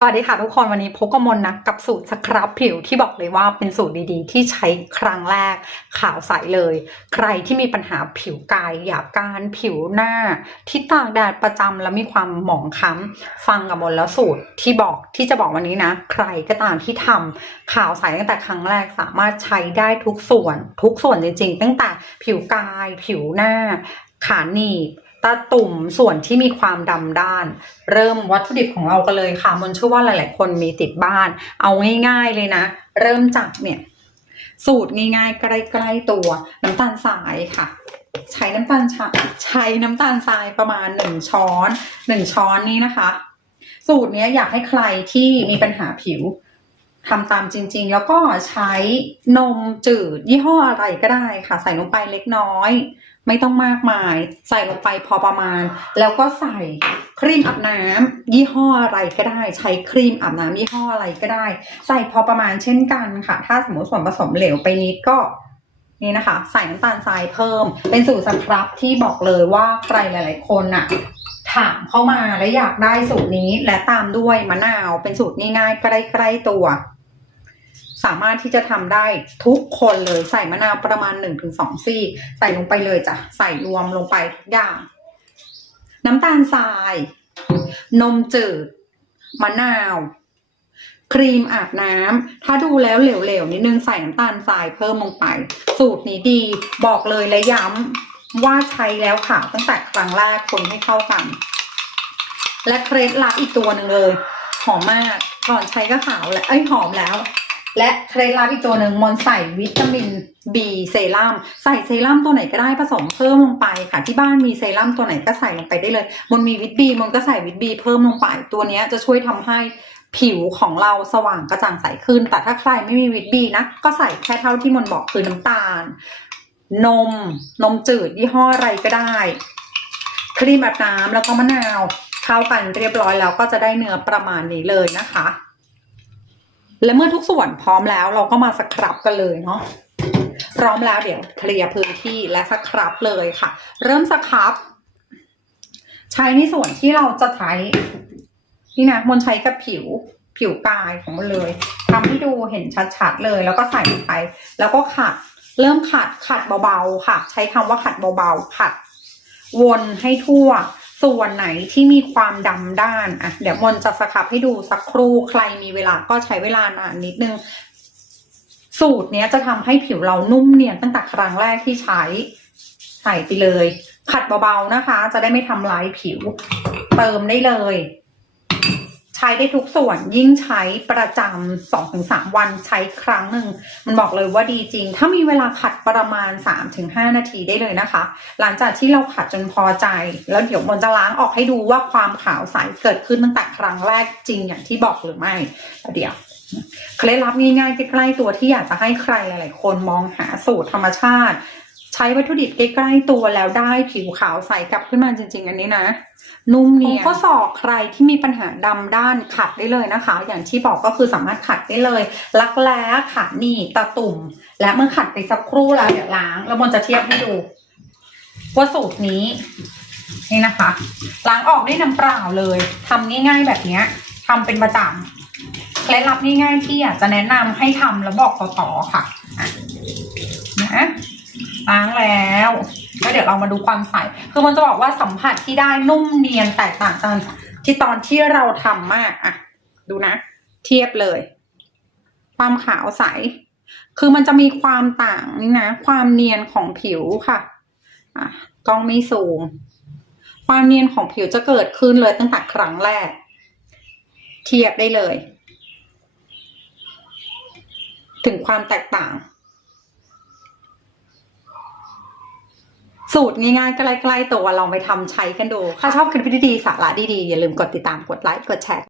สวัสดีค่ะทุกคนวันนี้พบกับมนนะกับสูตรสครับผิวที่บอกเลยว่าเป็นสูตรดีๆ ที่ใช้ครั้งแรกขาวใสเลย ใครที่มีปัญหาผิวกายหยาบกร้านผิวหน้า ที่ตากแดดประจำแล้วมีความหมองคล้ำฟังกับมนแล้วสูตรที่บอกที่จะบอกวันนี้นะ ใครก็ตามที่ทำขาวใสตั้งแต่ครั้งแรกสามารถใช้ได้ทุกส่วน ทุกส่วนจริงๆ ตั้งแต่ผิวกาย ผิวหน้าขาหนีบ ตาตุ่มส่วนที่มีความดำด้าน เริ่มวัตถุดิบของเรากันเลยค่ะมนเชื่อว่าหลาย ๆ คนมีติดบ้าน เอาง่าย ๆ เลยนะ เริ่มจากเนี่ยสูตรง่ายๆใกล้ๆตัวน้ำตาลทรายค่ะ ใช้น้ำตาลใช้น้ำตาลทรายประมาณหนึ่งช้อนหนึ่งช้อนนี้นะคะ สูตรนี้อยากให้ใครที่มีปัญหาผิวทำตามจริง ๆ แล้วก็ใช้นมจืดยี่ห้ออะไรก็ได้ค่ะ ใส่ลงไปเล็กน้อย ไม่ต้องมากมาย ใส่ลงไปพอประมาณ แล้วก็ใส่ครีมอาบน้ำยี่ห้ออะไรก็ได้ ใช้ครีมอาบน้ำยี่ห้ออะไรก็ได้ ใส่พอประมาณเช่นกันค่ะ ถ้าสมมติส่วนผสมเหลวไปนิดก็นี่นะคะ ใส่น้ำตาลทรายเพิ่ม เป็นสูตรสครับที่บอกเลยว่าใครหลาย ๆ คนน่ะถามเข้ามาและอยากได้สูตรนี้และตามด้วยมะนาวเป็นสูตรง่ายๆใกล้ๆตัว สามารถที่จะทำได้ทุกคนเลยใส่มะนาวประมาณ1-2ซี่ ใส่ลงไปเลยจ้ะใส่รวมลงไปทุกอย่าง น้ำตาลทราย นมจืด มะนาว ครีมอาบน้ำถ้าดูแล้วเหลวๆนิดนึงใส่น้ำตาลทรายเพิ่มลงไป สูตรนี้ดีบอกเลยและย้ำว่าใช้แล้วขาวตั้งแต่ครั้งแรกคนให้เข้ากัน และเคล็ดลับอีกตัวหนึ่งเลย หอมมากก่อนใช้ก็ขาวแล้วเอ้หอมแล้ว และเคล็ดลับอีกตัวหนึ่งมอนใส่วิตามิน B เซรั่มใส่เซรั่มตัวไหนก็ได้ผสมเพิ่มลงไปค่ะที่บ้านมีเซรั่มตัวไหนก็ใส่ลงไปได้เลยมนมีวิตบีมนก็ใส่วิตบีเพิ่มลงไปตัวนี้จะช่วยทำให้ผิวของเราสว่างกระจ่างใสขึ้น แต่ถ้าใครไม่มีวิตบีนะ ก็ใส่แค่เท่าที่มนบอกคือน้ำตาล นม นมจืดยี่ห้ออะไรก็ได้ ครีมอาบน้ำแล้วก็มะนาวเข้ากันเรียบร้อยแล้วก็จะได้เนื้อประมาณนี้เลยนะคะ และเมื่อทุกส่วนพร้อมแล้วเราก็มาสครับกันเลยเนาะพร้อมแล้วเดี๋ยวเคลียร์พื้นที่และสครับเลยค่ะ เริ่มสครับ ใช้ในส่วนที่เราจะใช้นี่นะมนใช้กับผิวผิวกายของมันเลยทำให้ดูเห็นชัดๆเลย แล้วก็ใส่ลงไป แล้วก็ขัด เริ่มขัดขัดเบาๆค่ะ ใช้คำว่าขัดเบาๆขัด วนให้ทั่ว ส่วนไหนที่มีความดำด้านอะเดี๋ยวมนจะสครับให้ดูสักครู่ใครมีเวลาก็ใช้เวลานานนิดนึง สูตรเนี้ยจะทำให้ผิวเรานุ่มเนียนตั้งแต่ครั้งแรกที่ใช้ใส่ไปเลย ขัดเบาๆนะคะ จะได้ไม่ทำลายผิว เติมได้เลย ใช้ได้ทุกส่วนยิ่งใช้ประจำสองถึงสามวันใช้ครั้งหนึ่งมันบอกเลยว่าดีจริง ถ้ามีเวลาขัดประมาณ 3-5 นาทีได้เลยนะคะ หลังจากที่เราขัดจนพอใจ แล้วเดี๋ยวมันจะล้างออกให้ดูว่าความขาวใสเกิดขึ้นตั้งแต่ครั้งแรกจริงอย่างที่บอกหรือไม่เดี๋ยวเคล็ดลับง่ายๆใกล้ๆตัวที่อยากจะให้ใครหลายๆคนมองหาสูตรธรรมชาติ ใช้วัตถุดิบใกล้ๆตัวแล้วได้ผิวขาวใสกลับขึ้นมาจริง ๆ อันนี้นะ นุ่มเนี่ยข้อศอกใครที่มีปัญหาดำด้านขัดได้เลยนะคะ อย่างที่บอกก็คือสามารถขัดได้เลยลักแร้ขานีบตาตุ่ม และเมื่อขัดไปสักครู่แล้วเดี๋ยวล้าง แล้วมนจะเทียบให้ดู ว่าสูตรนี้ นี่นะคะ ล้างออกด้วยน้ำเปล่าเลยทำง่าย ๆ แบบเนี้ยทำเป็นประจำเคล็ดลับง่ายๆที่อยากจะแนะนำให้ทำแล้วบอกต่อๆค่ะ ล้างแล้วแล้วเดี๋ยวเรามาดูความใส คือมันจะบอกว่าสัมผัสที่ได้นุ่มเนียนแตกต่างกันที่ตอนที่เราทำมากอะดูนะ เทียบเลย ความขาวใส คือมันจะมีความต่างนี่นะ ความเนียนของผิวค่ะอะกล้องไม่สูง ความเนียนของผิวจะเกิดขึ้นเลยตั้งแต่ครั้งแรก เทียบได้เลย ถึงความแตกต่าง สูตรง่ายๆใกล้ๆตัวลองไปทำใช้กันดู ถ้าชอบคลิปดีๆสาระดีๆ อย่าลืมกดติดตามกดไลค์กดแชร์